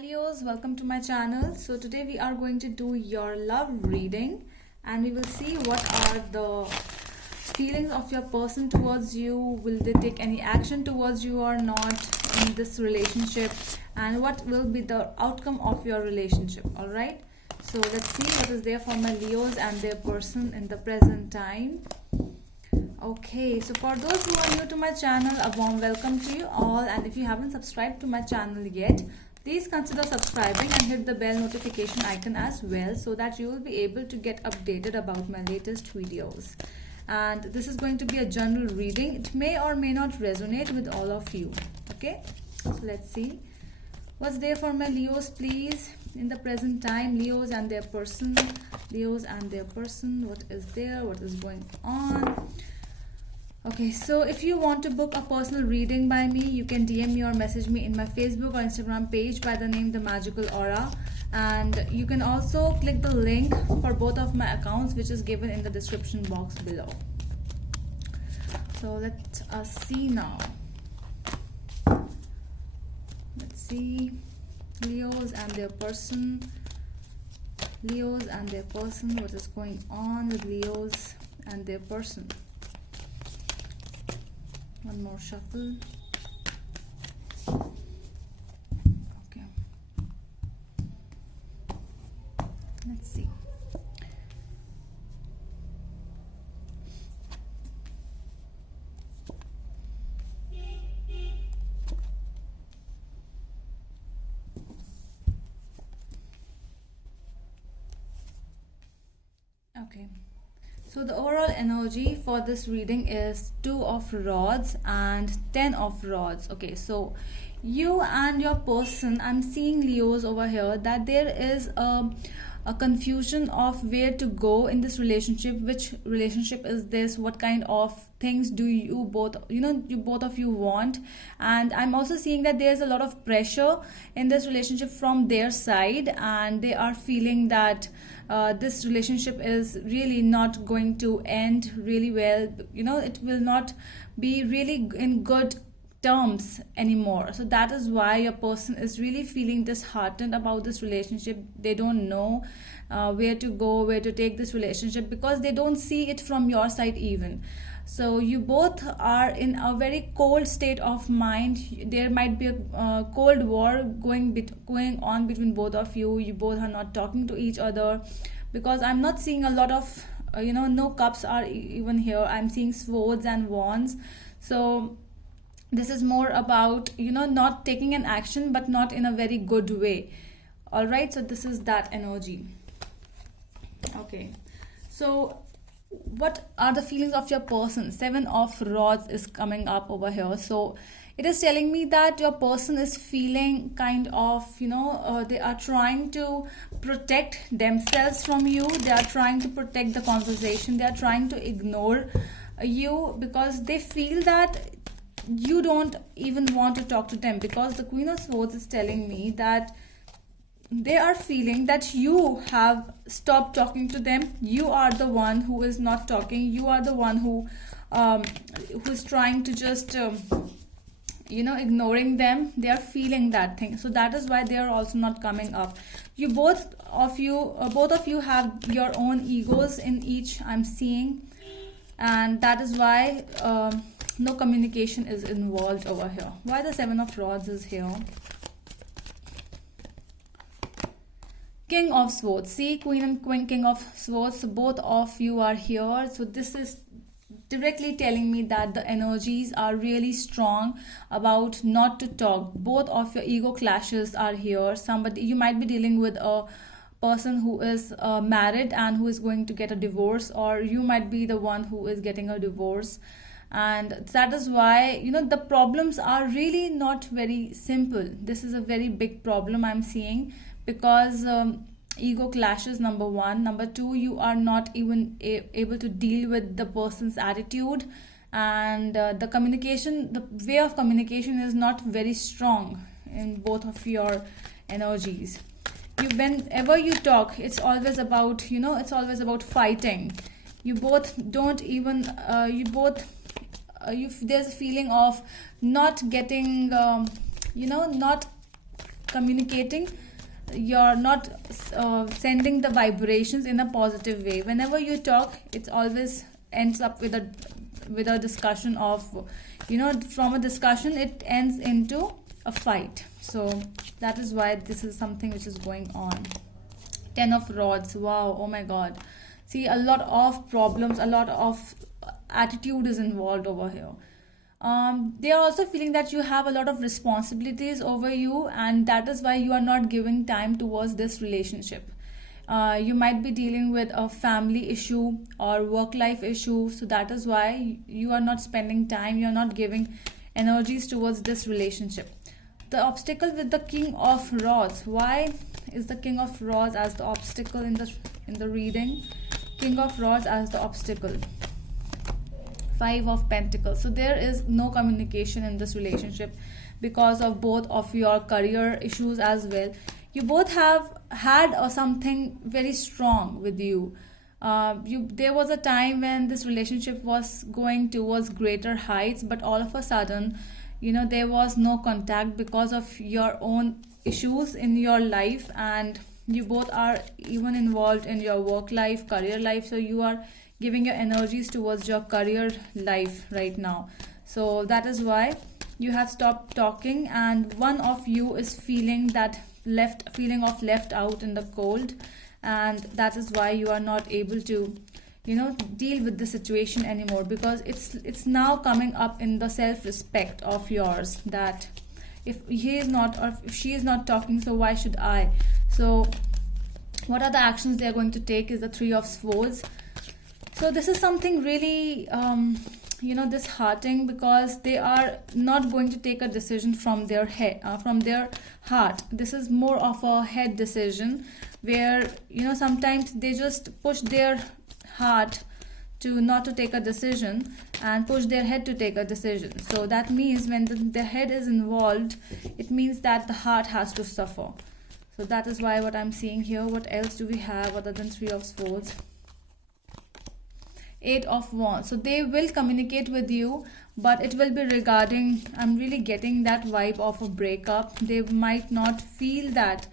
Leos, welcome to my channel. So today we are going to do your love reading and we will see what are the feelings of your person towards you. Will they take any action towards you or not in this relationship, and what will be the outcome of your relationship. All right, so let's see what is there for my Leos and their person in the present time. Okay, so for those who are new to my channel, a warm welcome to you all, and if you haven't subscribed to my channel yet, please consider subscribing and hit the bell notification icon as well, so that you will be able to get updated about my latest videos. And this is going to be a general reading. It may or may not resonate with all of you. Okay, so let's see what's there for my Leos, please, in the present time. Leos and their person. Leos and their person. What is there? What is going on? Okay, so if you want to book a personal reading by me, you can DM me or message me in my Facebook or Instagram page by the name The Magical Aura, and you can also click the link for both of my accounts, which is given in the description box below. So let us see now. Let's see Leos and their person. Leos and their person. What is going on with Leos and their person? One more shuffle. Okay, let's see. Okay, so the overall energy for this reading is 2 of Rods and 10 of Rods. Okay, so you and your person, I'm seeing Leos over here, that there is a confusion of where to go in this relationship. Which relationship is this? What kind of things do you both, you both of you want? And I'm also seeing that there's a lot of pressure in this relationship from their side, and they are feeling that this relationship is really not going to end really well. It will not be really in good terms anymore. So that is why your person is really feeling disheartened about this relationship. They don't know where to go, where to take this relationship, because they don't see it from your side even. So you both are in a very cold state of mind. There might be a cold war going on between both of you. You both are not talking to each other, because I'm not seeing a lot of no cups are even here. I'm seeing swords and wands. So this is more about not taking an action, but not in a very good way. All right, so this is that energy. Okay, so what are the feelings of your person? 7 of Rods is coming up over here. So it is telling me that your person is feeling kind of, they are trying to protect themselves from you. They are trying to protect the conversation. They are trying to ignore you, because they feel that you don't even want to talk to them, because the Queen of Swords is telling me that they are feeling that you have stopped talking to them. You are the one who is not talking. You are the one who's trying to just ignoring them. They are feeling that thing. So that is why they are also not coming up. Both of you have your own egos in each, I'm seeing, and that is why no communication is involved over here. Why the 7 of Rods is here? King of Swords. See, Queen and King of Swords. So both of you are here. So this is directly telling me that the energies are really strong about not to talk. Both of your ego clashes are here. You might be dealing with a person who is married and who is going to get a divorce, or you might be the one who is getting a divorce. And that is why the problems are really not very simple. This is a very big problem I'm seeing, because ego clashes, number 1. Number 2, you are not even able to deal with the person's attitude, and the way of communication is not very strong in both of your energies. Whenever you talk, it's always about fighting. You both don't even there's a feeling of not getting not communicating, you're not sending the vibrations in a positive way. Whenever you talk, it always ends up with a discussion of, from a discussion it ends into a fight. So that is why this is something which is going on. 10 of rods. Wow, oh my god. See, a lot of problems, a lot of attitude is involved over here. They are also feeling that you have a lot of responsibilities over you, and that is why you are not giving time towards this relationship. You might be dealing with a family issue or work life issue, so that is why you are not spending time, you are not giving energies towards this relationship. The obstacle with the King of Rods. Why is the King of Rods as the obstacle in the reading? King of Rods as the obstacle. 5 of Pentacles. So there is no communication in this relationship because of both of your career issues as well. You both have had something very strong with you. There was a time when this relationship was going towards greater heights, but all of a sudden, there was no contact because of your own issues in your life, and you both are even involved in your work life, career life. So you are giving your energies towards your career life right now. So that is why you have stopped talking, and one of you is feeling that feeling of left out in the cold, and that is why you are not able to deal with the situation anymore, because it's now coming up in the self-respect of yours, that if he is not, or if she is not talking, so why should I? So what are the actions they are going to take is the 3 of Swords. So this is something really disheartening, because they are not going to take a decision from their head, from their heart. This is more of a head decision, where sometimes they just push their heart to not to take a decision and push their head to take a decision. So that means when the head is involved, it means that the heart has to suffer. So that is why what I'm seeing here. What else do we have other than 3 of Swords? 8 of Wands. So they will communicate with you, but it will be regarding, I'm really getting that vibe of a breakup. They might not feel that,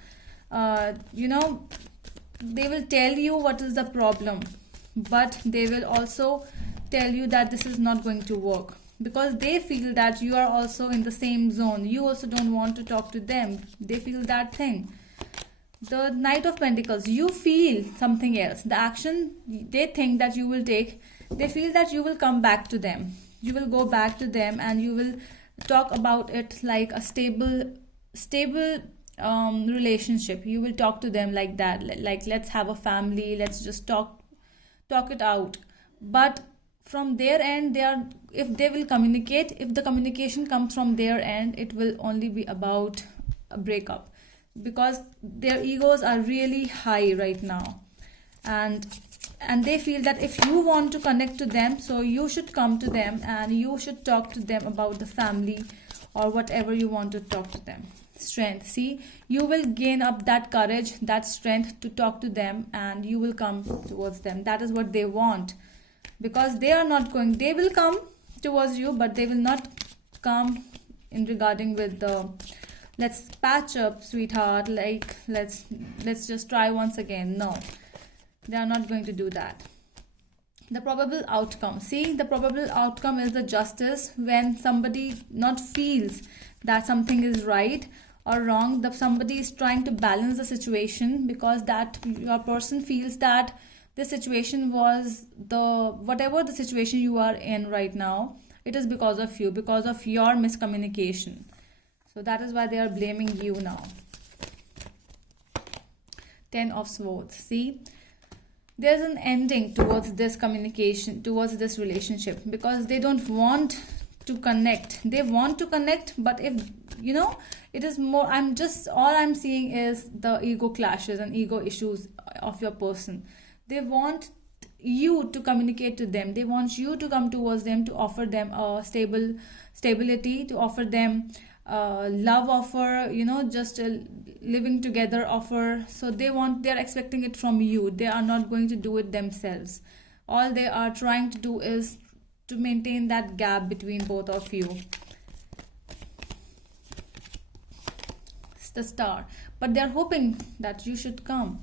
they will tell you what is the problem, but they will also tell you that this is not going to work, because they feel that you are also in the same zone. You also don't want to talk to them. They feel that thing. The Knight of Pentacles, you feel something else. The action they think that you will take, they feel that you will come back to them. You will go back to them and you will talk about it like a stable relationship. You will talk to them like that, like let's have a family, let's just talk it out. But from their end, if they will communicate, if the communication comes from their end, it will only be about a breakup, because their egos are really high right now, and they feel that if you want to connect to them, so you should come to them and you should talk to them about the family or whatever you want to talk to them. Strength. See, you will gain up that courage, that strength to talk to them, and you will come towards them. That is what they want, because they will come towards you, but they will not come in regarding with the let's patch up, sweetheart, like let's just try once again. No, they are not going to do that. The probable outcome. See, the probable outcome is the Justice. When somebody not feels that something is right or wrong, that somebody is trying to balance the situation, because that your person feels that the situation was whatever the situation you are in right now, it is because of you, because of your miscommunication. So that is why they are blaming you now. 10 of Swords. See, there's an ending towards this communication, towards this relationship, because they don't want to connect. They want to connect, but if it is more, all I'm seeing is the ego clashes and ego issues of your person. They want you to communicate to them. They want you to come towards them, to offer them a stability, to offer them love offer, just a living together offer. So they're expecting it from you. They are not going to do it themselves. All they are trying to do is to maintain that gap between both of you. the star, but they're hoping that you should come.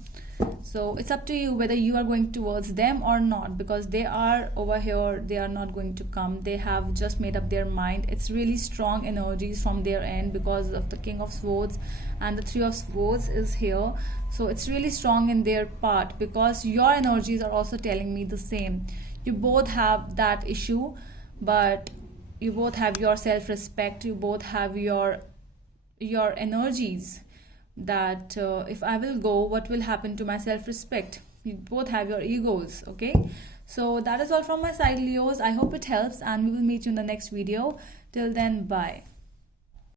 So it's up to you whether you are going towards them or not, because they are over here, they are not going to come. They have just made up their mind. It's really strong energies from their end because of the King of Swords, and the Three of Swords is here. So it's really strong in their part, because your energies are also telling me the same. You both have that issue, but you both have your self-respect, you both have your energies, that if I will go, what will happen to my self-respect. You both have your egos. Okay, so that is all from my side, Leos. I hope it helps, and we will meet you in the next video. Till then, bye.